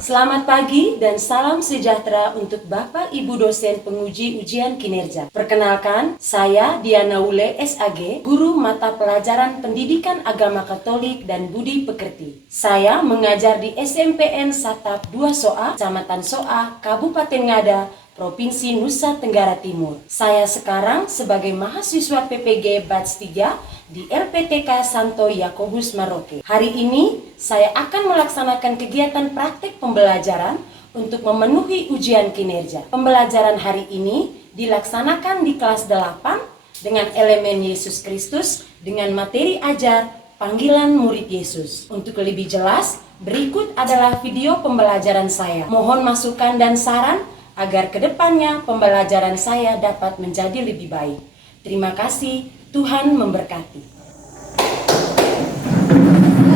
Selamat pagi dan salam sejahtera untuk Bapak Ibu dosen penguji ujian kinerja. Perkenalkan, saya Diana Wule SAG, guru mata pelajaran Pendidikan Agama Katolik dan Budi Pekerti. Saya mengajar di SMPN Satap 2 Soa, Kecamatan Soa, Kabupaten Ngada, Provinsi Nusa Tenggara Timur. Saya sekarang sebagai mahasiswa PPG Batch 3 di RPTK Santo Yakobus Maroke. Hari ini saya akan melaksanakan kegiatan praktik pembelajaran untuk memenuhi ujian kinerja. Pembelajaran hari ini dilaksanakan di kelas 8 dengan elemen Yesus Kristus dengan materi ajar panggilan murid Yesus. Untuk lebih jelas, berikut adalah video pembelajaran saya. Mohon masukan dan saran agar kedepannya pembelajaran saya dapat menjadi lebih baik. Terima kasih, Tuhan memberkati.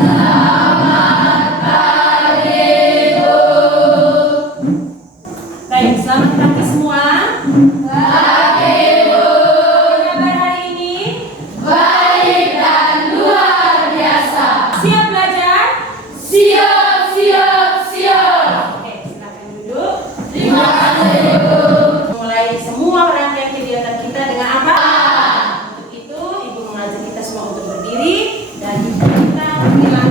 Selamat pagi, Bu. Baik, selamat pagi semua. Pagi, Bu. Apa kabar hari ini? Baik dan luar biasa. Siap belajar? Siap, siap, siap. Oke, silakan duduk. Terima kasih, Bu. Mulai semua rangkaian kegiatan kita dengan apa? Untuk itu, Ibu mengajak kita semua untuk berdiri dan kita bilang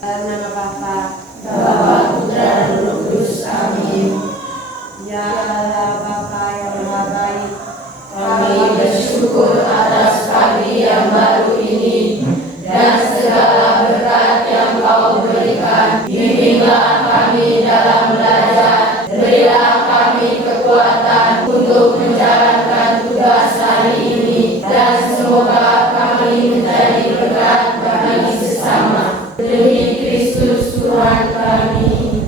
nama Bapa, Putra dan Roh Kudus. Amin. Ya Allah Bapa yang Maha Baik, kami bersyukur atas pagi yang baru ini dan segala berkat yang Kau berikan. Bimbinglah kami dalam belajar, berilah kami kekuatan untuk menjalankan tugas hari ini, dan semoga kami menjadi berkat bagi sesama. Demi Kristus Tuhan kami.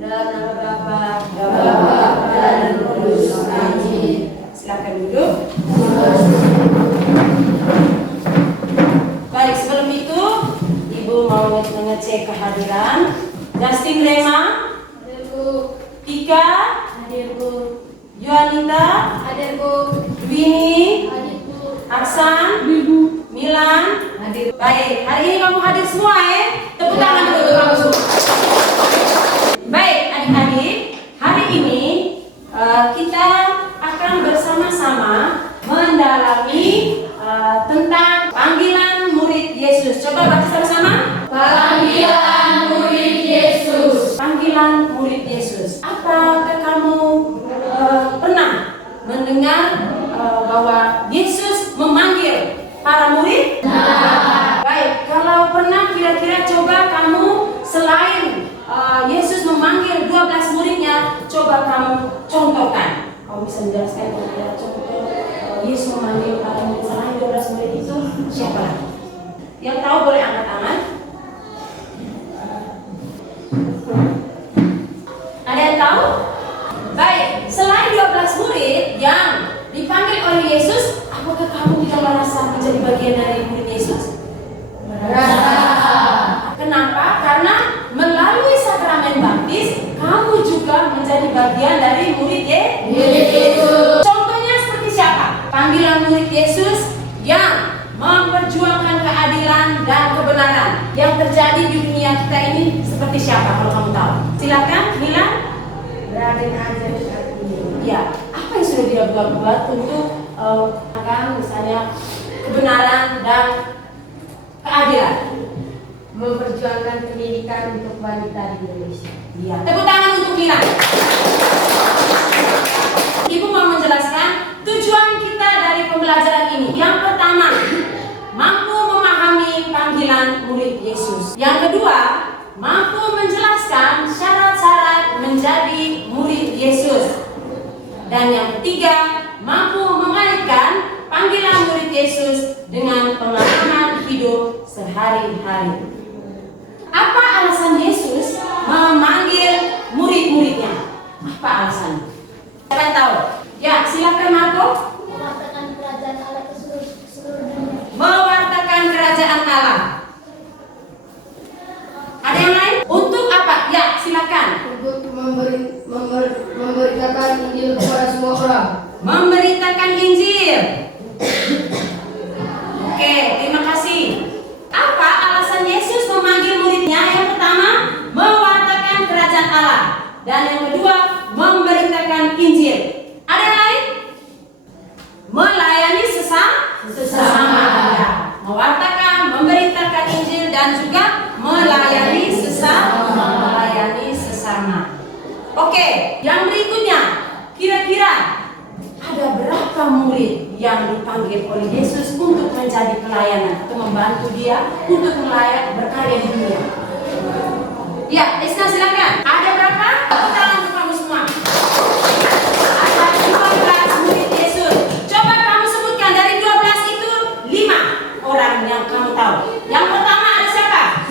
Dalam nama Bapa, dan Roh Kudus. Amin. Silakan duduk. Baik, sebelum itu Ibu mau mengecek kehadiran. Justin Rema, hadir Bu. Tika, hadir Bu. Yohanita, hadir Bu. Winnie, hadir Bu. Aksan, hadir Bu. Milan, hadir. Baik, hari ini kamu hadir semua ya. Tepuk tangan dulu kamu semua. Baik, adik-adik, hari ini kita akan bersama-sama mendalami tentang panggilan murid Yesus. Coba baca sama-sama. Panggilan murid Yesus. Panggilan murid Yesus. Apakah kamu pernah mendengar bahwa Yesus memanggil para murid? Nah. Baik, kalau pernah kira-kira coba kamu selain Yesus memanggil 12 muridnya, coba kamu contohkan. Kamu bisa menjelaskan kira-kira contoh Yesus memanggil para murid selain 12 murid itu siapa lagi? Yang tahu boleh angkat tangan. Ada yang tahu? Baik, selain 12 murid yang dipanggil oleh Yesus, apakah kamu tidak merasa menjadi bagian dari murid Yesus? Merasa. Kenapa? Karena melalui sakramen baptis, kamu juga menjadi bagian dari murid Yesus. Contohnya seperti siapa? Panggilan murid Yesus yang memperjuangkan keadilan dan kebenaran yang terjadi di dunia kita ini seperti siapa kalau kamu tahu? Silakan, Milan. Raden Ajar ini. Ya, apa yang sudah dia buat untuk misalnya kebenaran dan keadilan? Memperjuangkan pendidikan untuk wanita di Indonesia. Iya. Tepuk tangan untuk Milan. Ibu mau menjelaskan tujuan kita dari pembelajaran ini. Yang pertama, mampu memahami panggilan murid Yesus. Yang kedua, mampu menjelaskan syarat-syarat menjadi murid Yesus. Dan yang ketiga, mampu mengaitkan panggilan murid Yesus dengan pengalaman hidup sehari-hari. Apa alasan Yesus memanggil murid-muridnya? Apa alasannya? Siapa yang tahu? Ya, silakan Marco. Mewartakan kerajaan Allah ke seluruh dunia. Mewartakan kerajaan Allah. Ada yang lain? Untuk apa? Ya, silakan. Untuk memberitakan Injil kepada semua orang. Memberitakan Injil. Oke, terima kasih. Apa yang berikutnya, kira-kira ada berapa murid yang dipanggil oleh Yesus untuk menjadi pelayanan atau membantu dia untuk berkarya di dunia? Ya, Isna silakan. Ada berapa? Tepuk tangan untuk kamu semua. Ada 12 murid Yesus. Coba kamu sebutkan dari 12 itu 5 orang yang kamu tahu. Yang pertama ada siapa?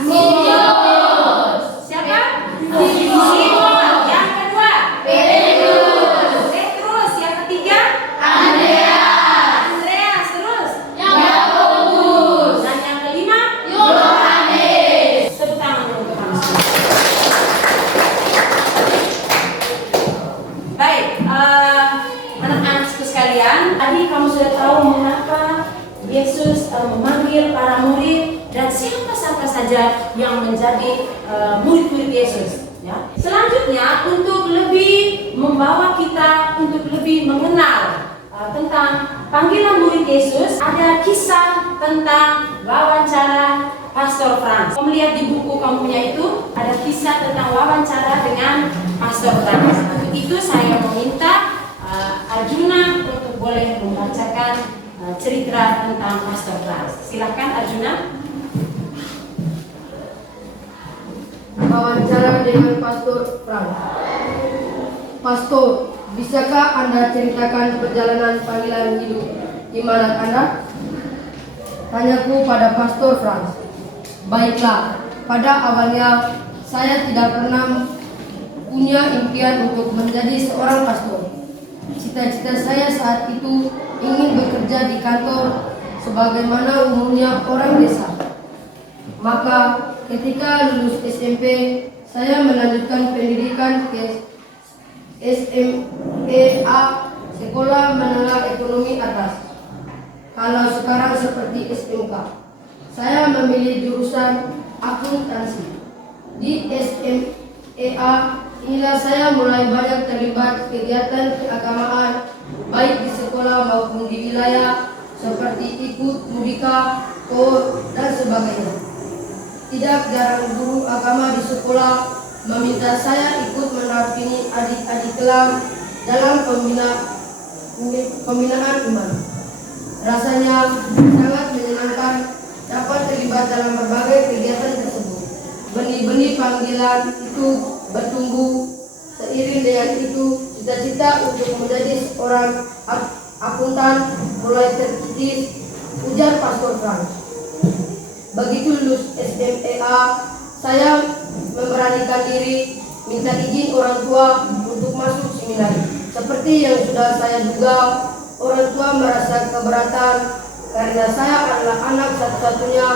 Siapa? Simon. Yang kedua? Petrus. Yang ketiga? Andreas. Terus? Dan yang kelima? Tepuk tangan untuk kamu semua. Baik, anak-anakku sekalian, tadi kamu sudah tahu mengapa Yesus memanggil para murid dan siapa-siapa saja yang menjadi murid-murid Yesus. Ya. Selanjutnya, untuk lebih membawa kita untuk lebih mengenal tentang panggilan murid Yesus, ada kisah tentang wawancara Pastor Frans. Kamu lihat di buku kamu punya itu, ada kisah tentang wawancara dengan Pastor Frans. Untuk itu saya meminta Arjuna untuk boleh membacakan cerita tentang Pastor Frans. Silakan Arjuna. Wawancara dengan Pastor Frans. Pastor, bisakah Anda ceritakan perjalanan panggilan hidup iman Anda? Tanyaku pada Pastor Frans. Baiklah, pada awalnya saya tidak pernah punya impian untuk menjadi seorang pastor. Cita-cita saya saat itu ingin bekerja di kantor sebagaimana umumnya orang desa. Maka ketika lulus SMP, saya melanjutkan pendidikan ke SMEA, Sekolah Menengah Ekonomi Atas. Kalau sekarang seperti SMK. Saya memilih jurusan akuntansi. Di SMEA inilah saya mulai banyak terlibat kegiatan keagamaan baik di sekolah maupun di wilayah seperti ikut mudika, KOR, dan sebagainya. Tidak jarang guru agama di sekolah meminta saya ikut mendampingi adik-adik kelas dalam pembinaan iman. Rasanya sangat menyenangkan dapat terlibat dalam berbagai kegiatan tersebut. Benih-benih panggilan itu bertumbuh. Seiring dengan itu, cita-cita untuk menjadi seorang akuntan mulai terkikis, ujar Pastor Frans. Begitu lulus SMEA, saya memberanikan diri minta izin orang tua untuk masuk seminari. Seperti yang sudah saya duga, orang tua merasa keberatan karena saya adalah anak satu-satunya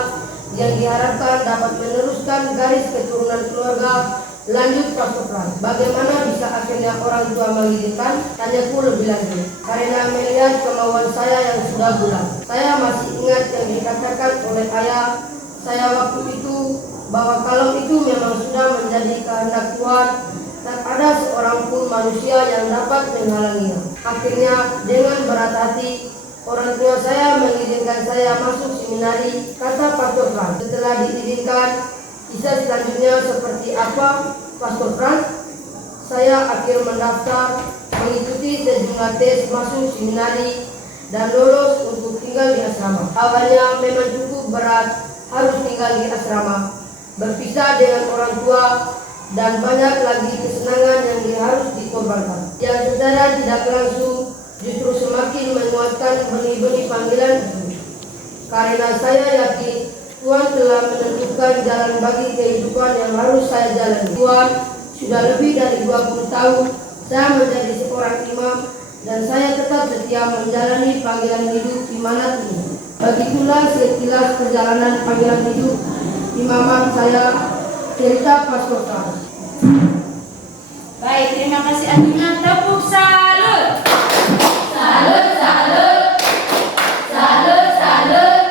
yang diharapkan dapat meneruskan garis keturunan keluarga. Lanjut Pastor Frans, bagaimana bisa akhirnya orang tua mengizinkan? Tanyaku lebih lanjut. Karena melihat kemauan saya yang sudah bulat. Saya masih ingat yang dikatakan oleh ayah saya waktu itu, bahwa kalau itu memang sudah menjadi kehendak Tuhan, tak ada seorang pun manusia yang dapat menghalanginya. Akhirnya dengan berat hati, orang tua saya mengizinkan saya masuk seminari, kata Pastor Frans. Setelah diizinkan, kisah selanjutnya seperti apa, Pastor Frans? Saya akhir mendaftar, mengikuti sejumlah tes masuk seminari, dan lolos untuk tinggal di asrama. Awalnya memang cukup berat harus tinggal di asrama, berpisah dengan orang tua, dan banyak lagi kesenangan yang harus dikorbankan. Yang secara tidak langsung justru semakin menguatkan benih-benih panggilan itu. Karena saya yakin Tuhan telah menentukan jalan bagi kehidupan yang harus saya jalani. Tuhan sudah lebih dari 20 tahun saya menjadi seorang imam, dan saya tetap setia menjalani panggilan hidup imanat ini. Begitulah sekilas perjalanan panggilan hidup imaman saya, cerita Pastor Frans. Baik, terima kasih Arjuna. Tepuk salut. Salut, salut. Salut, salut.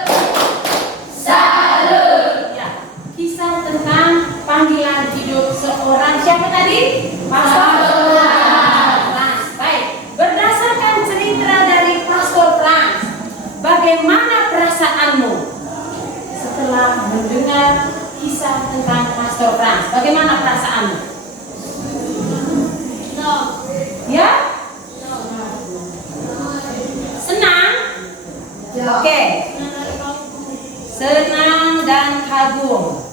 Salut. Ya, kisah tentang panggilan hidup seorang siapa tadi? Pastor Frans. Baik, berdasarkan cerita dari Pastor Frans, bagaimana perasaanmu setelah mendengar kisah tentang Pastor Frans? Bagaimana perasaanmu? No. Oke. Senang dan kagum.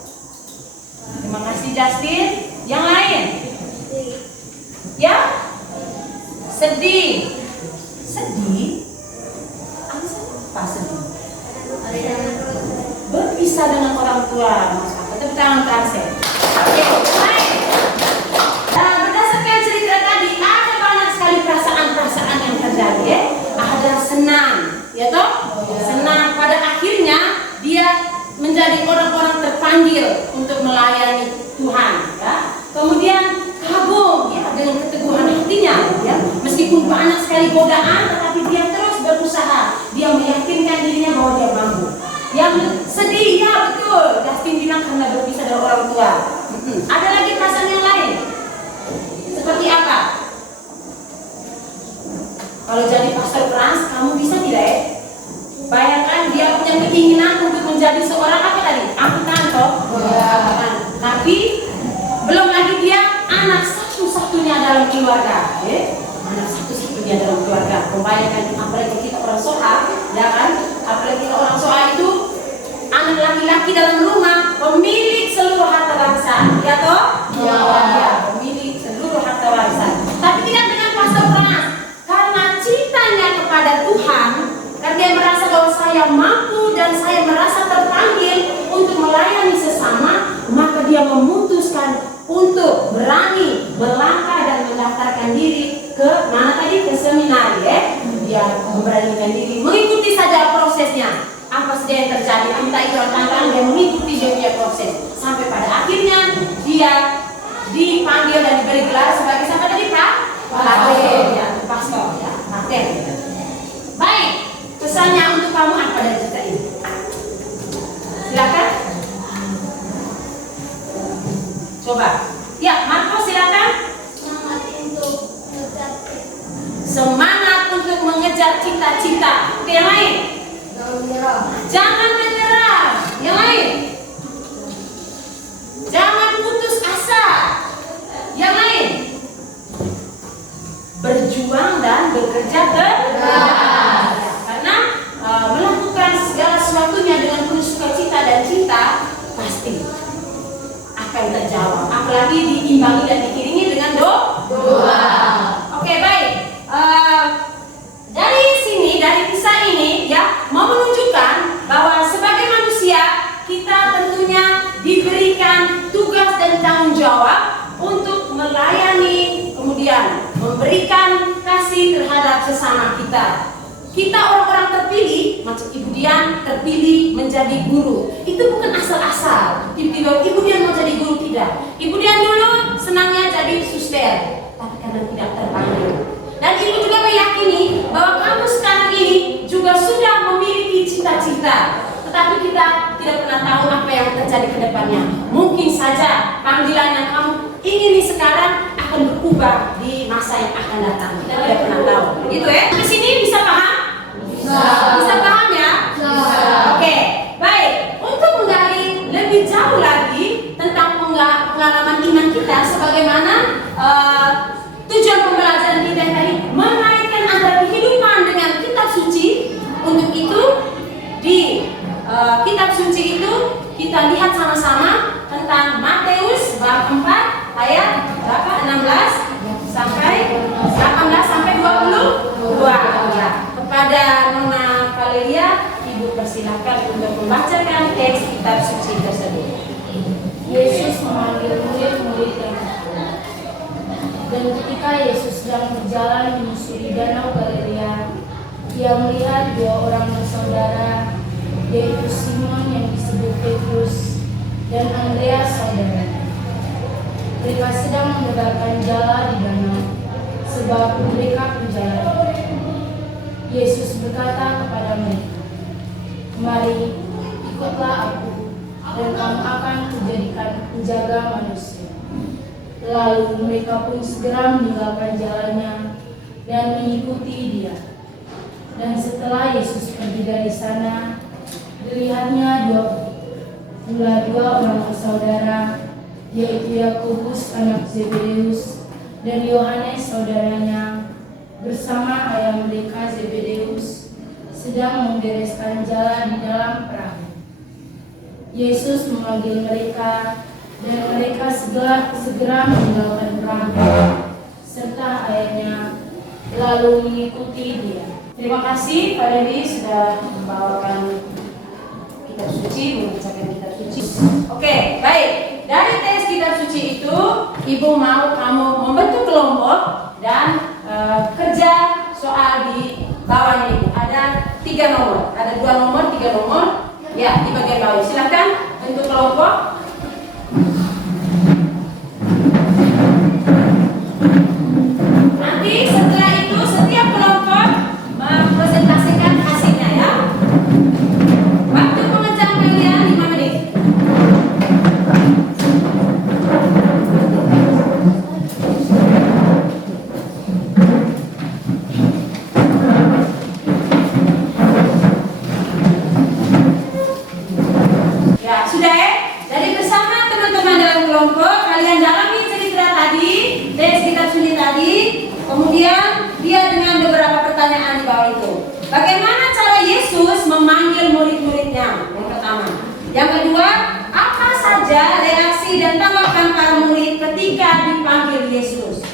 Terima kasih Justin. Yang lain? Ya? Sedih. Sedih? Apa sedih? Berpisah dengan orang tua. Tepuk tangan kasih. Oke, baik. Berdasarkan cerita tadi, ada banyak sekali perasaan-perasaan yang terjadi. Ya? Ada senang, ya toh? Senang. Pada akhirnya dia menjadi orang-orang terpanggil untuk melayani Tuhan. Ya? Kemudian kagum, ya, dengan keteguhan hatinya. Ya? Meskipun banyak sekali godaan, tetapi dia terus berusaha. Dia meyakinkan dirinya bahwa dia mampu. Yang sedih, ya betul. Justin bilang karena berpisah dari orang tua. Ada lagi perasaan yang lain. Seperti apa? Kalau jadi pastor Frans, kamu bisa tidak ya? Bayangkan dia punya keinginan untuk menjadi seorang apa tadi? Angkutan toh? Tapi belum lagi dia anak satu-satunya dalam keluarga. Anak satu-satunya dalam keluarga. Membayangkan apalagi kita orang Soha, ya kan? Apalagi kita orang Soha itu anak laki-laki dalam rumah, pemilik seluruh harta warisan, ya toh? Ya, pemilik seluruh harta warisan. Tapi tidak dengan pastor Frans, karena cintanya kepada Tuhan, karena dia merasa bahwa saya mampu dan saya merasa terpanggil untuk melayani sesama, maka dia memutuskan untuk berani melangkah dan mendaftarkan diri ke mana tadi? Ke seminari, ya. Dia memberanikan diri, mengikuti saja prosesnya. Apa saja yang terjadi, entah itu tantangan, dia mengikuti dia punya proses sampai pada akhirnya dia dipanggil dan diberi gelar sebagai siapa tadi, Pak? Paten, ya, pastor, ya, paten. Baik, pesannya untuk kamu apa dari cerita ini? Silakan. Coba. Ya, Marco silakan. Semangat untuk mengejar cita-cita. Oke, yang lain? Jangan menyerah. Yang lain? Jangan putus asa. Yang lain? Berjuang dan bekerja keras. Karena melakukan segala sesuatunya dengan penuh sukacita dan cinta, pasti akan terjawab. Apalagi diimbangi dan diiringi dengan doa. Oke, baik. Dari sini, dari kisah ini, ya, mau menunjukkan bahwa sebagai manusia kita tentunya diberikan tugas dan tanggung jawab untuk melayani, kemudian memberikan kasih terhadap sesama kita. Kita orang-orang terpilih, macam Ibu Dian terpilih menjadi guru. Itu bukan asal-asal. Tiba-tiba Ibu Dian mau jadi guru, tidak. Ibu Dian dulu senangnya jadi suster, tapi karena tidak terpanggil. Dan Ibu juga meyakini bahwa kamu sekarang ini juga sudah memiliki cita-cita, tetapi kita tidak pernah tahu apa yang terjadi ke depannya. Mungkin saja panggilan yang kamu ingini sekarang akan berubah di masa yang akan datang. Kita tidak pernah tahu. Begitu ya? Di sini bisa paham? Bisa paham ya? Oke, baik. Untuk menggali lebih jauh lagi tentang pengalaman iman kita, sebagaimana tujuan pembelajaran kita tadi, mengaitkan antara kehidupan dengan kitab suci. Untuk itu di kitab suci itu kita lihat sama-sama tentang Matius bab 4 ayat berapa? 16 sampai 18 sampai 22. Ya. Kepada Nona Valeria, Ibu persilahkan untuk membacakan teks kitab suci tersebut. Yesus memanggil murid-murid yang sepuluh. Dan ketika Yesus sedang berjalan menyusuri danau Galilea, Ia melihat dua orang bersaudara, yaitu Simon yang disebut Petrus dan Andreas saudaranya. Mereka sedang menegakkan jala di danau, sebab mereka penjala. Yesus berkata kepada mereka, "Mari, ikutlah aku, dan kamu akan kujadikan penjaga manusia." Lalu mereka pun segera meninggalkan jalannya dan mengikuti Dia. Dan setelah Yesus pergi dari sana, dilihatnya dua orang bersaudara, yaitu Yakobus anak Zebedeus dan Yohanes saudaranya, bersama ayah mereka Zebedeus sedang membereskan jalan di dalam perahu. Yesus memanggil mereka dan mereka segera meninggalkan perahu serta ayahnya lalu mengikuti dia. Terima kasih Pak Dewi sudah membawakan kitab suci, membacakan kitab suci. Oke, baik. Dari teks kitab suci itu, Ibu mau kamu membentuk kelompok dan kerja soal di bawahnya Ibu. Ada 3 nomor, ada 2 nomor, 3 nomor. Ya, di bagian bawah. Silakan bentuk kelompok. Nanti setelah itu setiap kelompok mempresentasikan hasilnya ya. Waktu pengerjaan kalian 5 menit. Ya, sudah ya? Jadi bersama teman-teman dalam kelompok kalian dalami cerita tadi, teks kitab suci tadi, kemudian dia dengan beberapa pertanyaan di bawah itu. Bagaimana cara Yesus memanggil murid-muridnya? Yang pertama. Yang kedua, apa saja reaksi dan tanggapan para murid ketika dipanggil Yesus?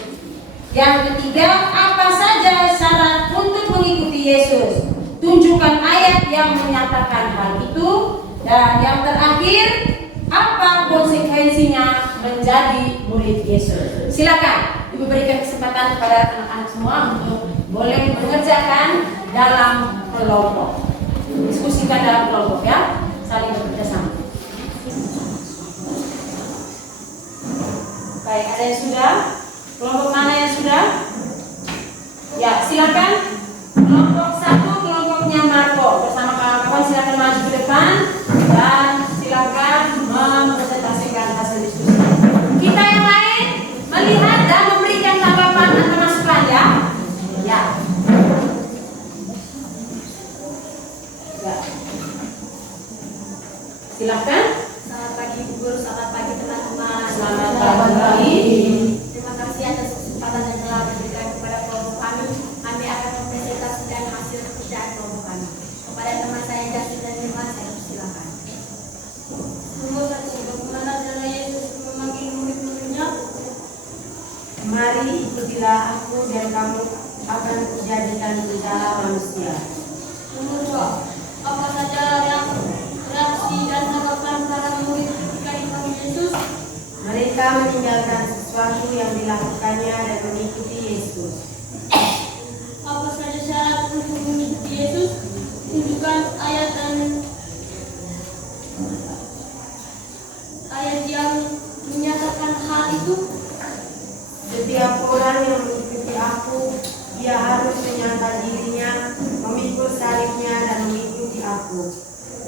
Yang ketiga, apa saja syarat untuk mengikuti Yesus? Tunjukkan ayat yang menyatakan hal itu. Dan yang terakhir, apa konsekuensinya menjadi murid Yesus? Silakan Ibu berikan kesempatan kepada anak-anak semua untuk boleh mengerjakan dalam kelompok. Diskusikan dalam kelompok ya, saling bekerja sama. Baik, ada yang sudah? Kelompok mana yang sudah? Ya, silakan. Kelompok 1, kelompoknya Marco bersama kawan-kawan silakan maju ke depan dan silakan mempresentasikan hasil diskusi. Kita yang lain melihat dan memberikan tanggapan atau masukan ya. Ya. Ya. Silakan. Selamat pagi Bu Guru, selamat pagi teman-teman. Selamat pagi. Terima kasih atas kesempatan yang telah diberikan kepada kelompok kami. Kami akan mempresentasikan hasil pekerjaan kelompok kami. Kepada teman saya Justin dan Irma, saya persilakan. Nomor 1, bagaimana cara Yesus memanggil murid-muridnya? Mari ikutilah aku dan kamu akan kujadikan segala manusia. Nomor 2, apa saja reaksi dan tanggapan para murid ketika dipanggil Yesus? Mereka meninggalkan sesuatu yang dilakukannya dan mengikuti Yesus. Apa saja syarat untuk mengikuti Yesus? Tunjukkan ayat yang menyatakan hal itu. Setiap orang yang mengikuti aku, ia harus menyangkal dirinya, memikul salibnya dan mengikuti aku.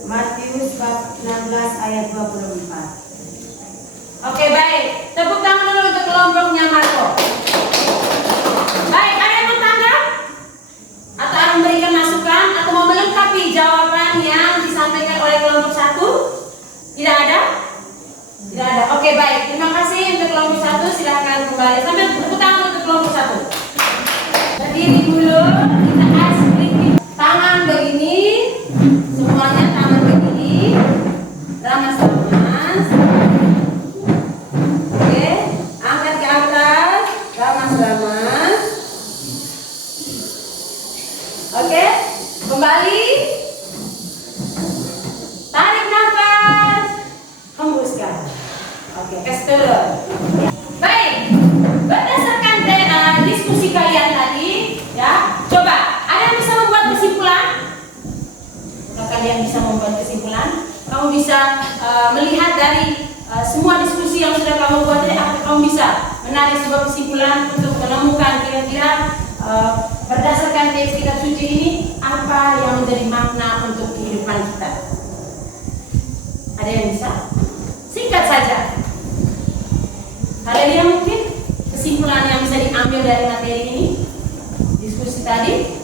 Matius bab 16 ayat 24. Oke, baik. Tepuk tangan dulu untuk kelompoknya Marco. Baik, ada yang mau tanggap? Atau ada memberikan masukan atau mau melengkapi jawaban yang disampaikan oleh kelompok 1? Tidak ada? Tidak ada. Oke, baik. Terima kasih untuk kelompok 1. Silakan kembali. Sambil tepuk tangan untuk kelompok 1. Berdiri dulu. Kita asli tangan begini. Semuanya tangan begini. Ramas-ramas. Oke, angkat ke atas. Ramas-ramas. Oke, kembali. Tarik nafas. Hembuskan. Oke, kasih turun. Baik, berdasarkan diskusi kalian tadi, ya, coba ada yang bisa membuat kesimpulan? Jika kalian bisa membuat kesimpulan, kamu bisa melihat dari semua diskusi yang sudah kamu buat tadi, kamu bisa menarik sebuah kesimpulan untuk menemukan kira-kira berdasarkan teks kitab suci ini apa yang menjadi makna untuk kehidupan kita. Ada yang bisa? Singkat saja. Kalian yang mungkin kesimpulan yang bisa diambil dari materi ini, diskusi tadi.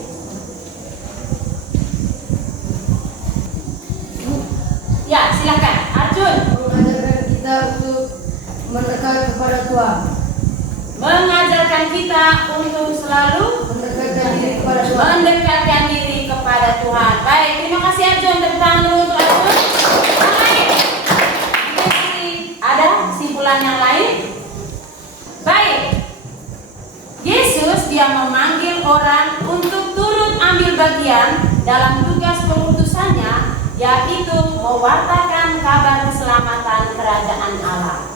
Ya, silakan. Arjun. Mengajarkan kita untuk mendekat kepada Tuhan. Mengajarkan kita untuk selalu Mendekatkan diri kepada Tuhan. mendekatkan diri kepada kepada Tuhan. Baik, terima kasih Arjun. Tepuk tangan dulu untuk Arjun. Baik. Ada kesimpulan yang lain? Baik. Yesus dia memanggil orang untuk turut ambil bagian dalam tugas pengutusannya, yaitu mewartakan kabar keselamatan kerajaan Allah.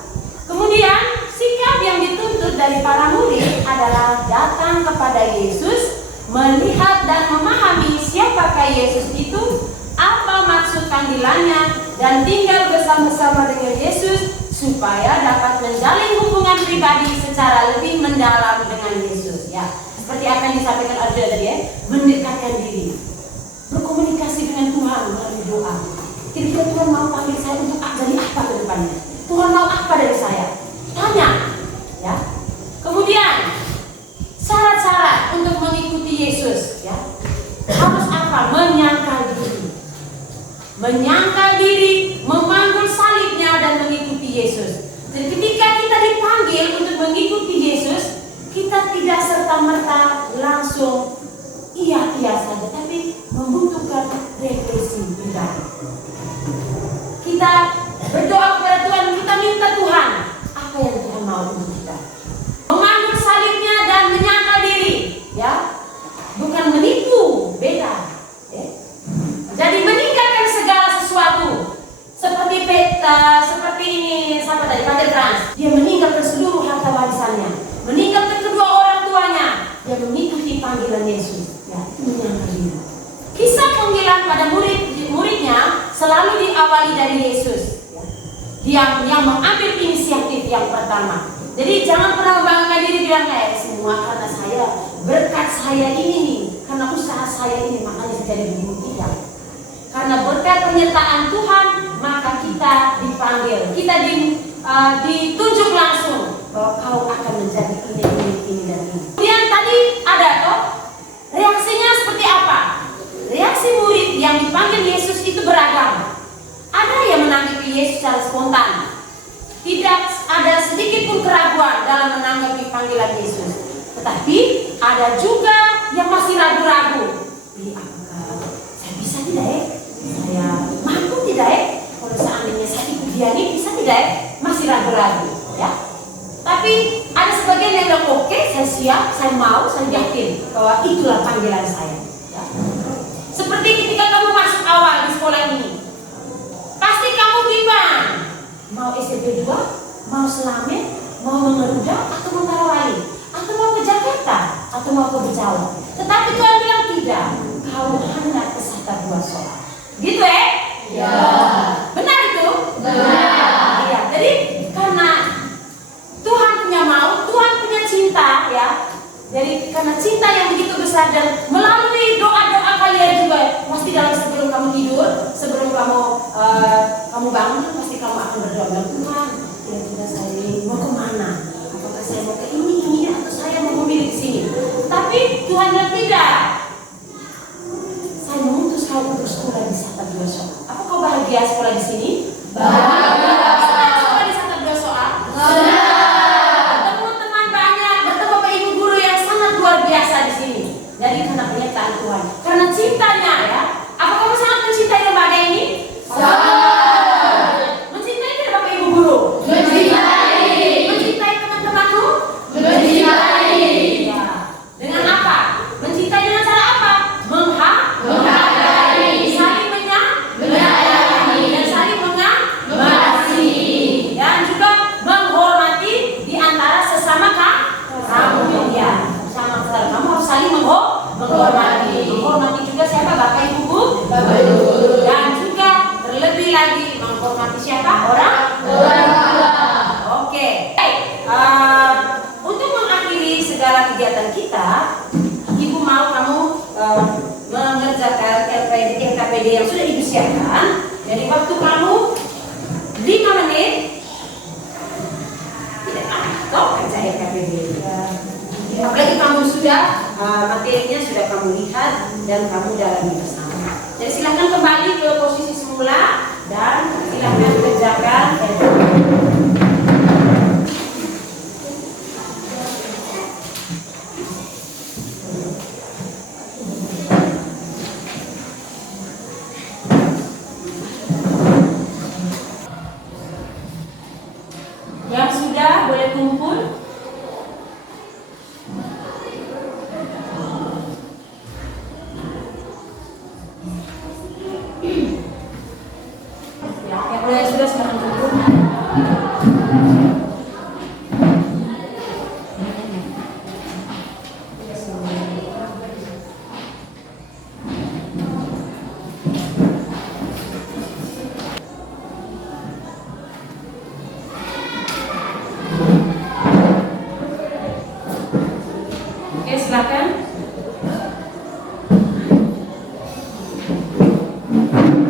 Kemudian sikap yang dituntut dari para murid adalah datang kepada Yesus, melihat dan memahami siapakah Yesus itu, apa maksud panggilannya, dan tinggal bersama-sama dengan Yesus supaya dapat menjalin hubungan pribadi secara lebih mendalam dengan Yesus. Ya, seperti apa yang disampaikan Arjuna tadi ya, mendekatkan diri, berkomunikasi dengan Tuhan melalui doa. Kira-kira Tuhan mau panggil saya untuk jadi apa ke depannya? Tuhan mau apa dari saya? Tanya, ya. Kemudian syarat-syarat untuk mengikuti Yesus, ya. Harus apa? Menyangkal diri. Menyangkal diri, memanggul salibnya dan mengikuti Yesus. Jadi ketika kita dipanggil untuk mengikuti Yesus, kita tidak serta-merta langsung iya saja, tapi membutuhkan refleksi pribadi. Kita berdoa kepada Tuhan, kita minta Tuhan apa yang Tuhan mau untuk kita. Mengambil salibnya dan menyangkal diri, ya, bukan menipu, beda. Ya. Jadi meninggalkan segala sesuatu, seperti ini, siapa tadi, Pater Frans. Dia meninggalkan seluruh harta warisannya, meninggalkan kedua orang tuanya, dia mengikuti panggilan Yesus. Ya, menyangkal diri. Kisah panggilan pada muridnya selalu diawali dari Yesus. Yang mengambil inisiatif yang pertama. Jadi jangan pernah membanggakan diri bilang semua karena saya, berkat saya ini nih, karena usaha saya ini makanya saya jadi begini. Tidak. Karena berkat penyertaan Tuhan maka kita dipanggil, kita ditunjuk langsung bahwa kau akan menjadi ini dan ini. Kemudian tadi ada toh reaksinya seperti apa? Reaksi murid yang dipanggil Yesus itu beragam. Ada yang menanggapi Yesus secara spontan. Tidak ada sedikit pun keraguan dalam menanggapi panggilan Yesus. Tetapi ada juga yang masih ragu-ragu. Apakah saya bisa tidak ya? Saya mampu tidak ya? Kalau seandainya saya ikut dia ini bisa tidak ya? Masih ragu-ragu, ya. Tapi ada sebagian yang bilang oke, saya siap, saya mau, saya yakin bahwa itulah panggilan saya. Ya. Seperti ketika kamu masuk awal di sekolah ini. Pasti kamu bimbang, mau SMP 2, mau Selamet, mau Mengeruda, atau mau Tarawali, atau mau ke Jakarta, atau mau ke Bejawa. Tetapi Tuhan bilang tidak, kau hendak ke Sata Dua Soal. Gitu ya? Benar itu? Benar. Iya. Jadi karena Tuhan punya mau, Tuhan punya cinta, ya. Jadi karena cinta yang begitu besar dan melalui doa-doa kalian juga, pasti dalam sebelum kamu tidur, sebelum kamu bangun, pasti kamu akan berdoa bilang, Tuhan, kira-kira saya ini mau kemana? Apakah saya mau ke ini atau saya mau memilih di sini? Tapi Tuhan bilang tidak. Saya mengutus kau untuk sekolah di Sata Dua Soal. Apa kau bahagia sekolah di sini? Bahagia. Senang sekolah di Sata Dua Soal? Senang. Biasa di sini. Jadi karena penyertaan Tuhan, karena cintanya, ya. Apa kamu sangat mencintai lembaga ini? Sangat. Mencintai tidak Bapak Ibu guru? Mencintai. Mencintai teman-temanmu? Mencintai. Ya. Dengan apa? Mencintai dengan cara apa? Menghargai. Saling menyayangi. Dan saling mengasihi. Dan juga menghormati di antara sesama kamu. Ya. Kamu harus saling menghormati. Menghormati juga siapa? Bapak Ibu Bu? Bapak Ibu. Dan juga terlebih lagi menghormati siapa? Orang tua. Oke. Untuk mengakhiri segala kegiatan kita, Ibu mau kamu mengerjakan LKPD yang sudah Ibu siapkan. Jadi waktu kamu 5 menit. Tidak kau kerja LKPD. Apalagi kamu sudah materinya sudah kamu lihat dan kamu dalami bersama. Jadi silakan kembali ke posisi semula dan silakan kerjakan.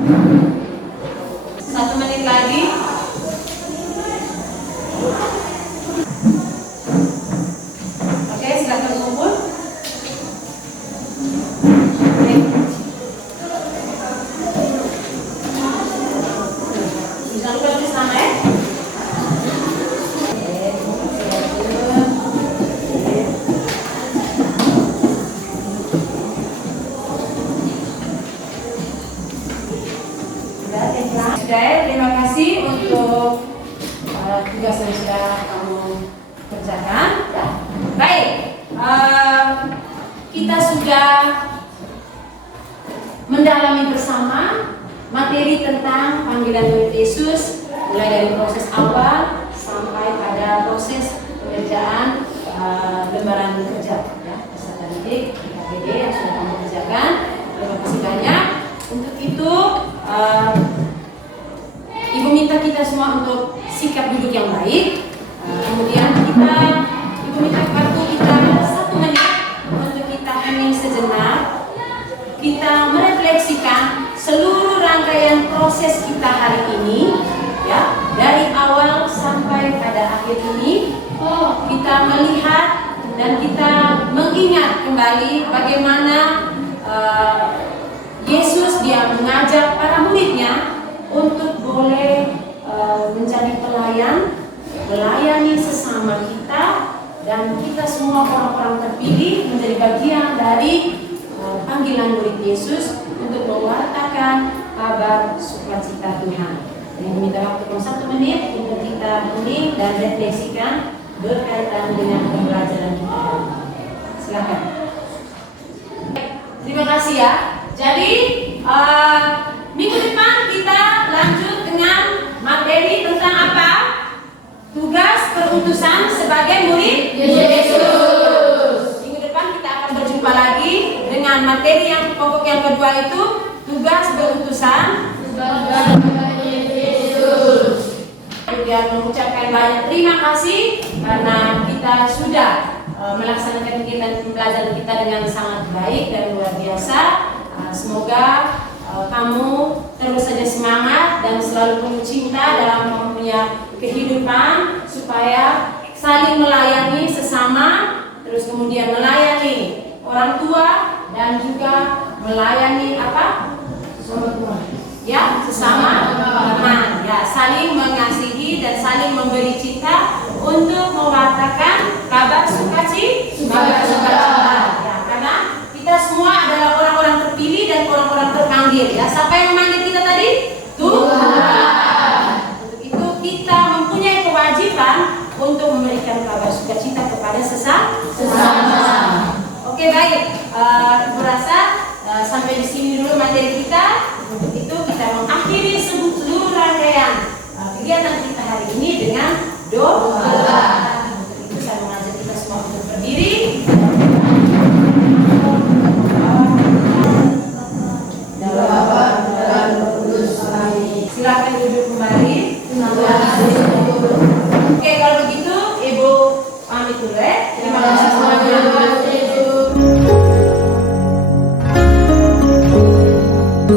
1 menit lagi. Oke, silakan kumpul. Jangan lupa tulis nama ya. Sudah ya, terima kasih untuk tugas yang sudah kamu kerjakan. Ya. Baik, kita sudah mendalami bersama materi tentang panggilan murid Yesus, mulai dari proses awal sampai pada proses pengerjaan lembaran kerja, ya, peserta didik KBD yang sudah kamu kerjakan. Terima kasih banyak. Untuk itu, Ibu minta kita semua untuk sikap duduk yang baik. Kemudian Ibu minta waktu kita 1 menit untuk kita hening sejenak. Kita merefleksikan seluruh rangkaian proses kita hari ini, ya, dari awal sampai pada akhir ini. Kita melihat dan kita mengingat kembali bagaimana Yesus dia mengajak para muridnya untuk boleh menjadi pelayan, melayani sesama kita, dan kita semua orang-orang terpilih menjadi bagian dari panggilan murid Yesus untuk mewartakan kabar sukacita Tuhan. Yang meminta waktu 1 menit untuk kita hening dan refleksikan berkaitan dengan pembelajaran kita. Silakan. Terima kasih ya. Jadi minggu depan kita lanjut dengan materi tentang apa? Tugas perutusan sebagai murid Yesus. Minggu depan kita akan berjumpa lagi dengan materi yang pokok yang kedua itu tugas perutusan sebagai Yesus. Kemudian mengucapkan banyak terima kasih karena kita sudah melaksanakan kegiatan pembelajaran kita dengan sangat baik dan luar biasa. Semoga kamu terus saja semangat dan selalu penuh cinta dalam kamu punya kehidupan, supaya saling melayani sesama, terus kemudian melayani orang tua dan juga melayani apa? Ya, sesama teman. Ya, saling mengasihi dan saling memberi cinta untuk mewartakan kabar sukacita. Ya, karena kita semua adalah orang-orang terpilih dan orang-orang terpanggil. Ya, siapa yang memanggil kita tadi? Tuhan. Untuk itu kita mempunyai kewajiban untuk memberikan kabar sukacita kepada sesama. Oke, baik. Ibu rasa sampai di sini dulu materi kita. Untuk itu kita mengakhiri seluruh rangkaian kegiatan kita hari ini dengan doa. Untuk itu saya mengajak kita semua untuk berdiri. Silakan duduk kembali. Oke, kalau begitu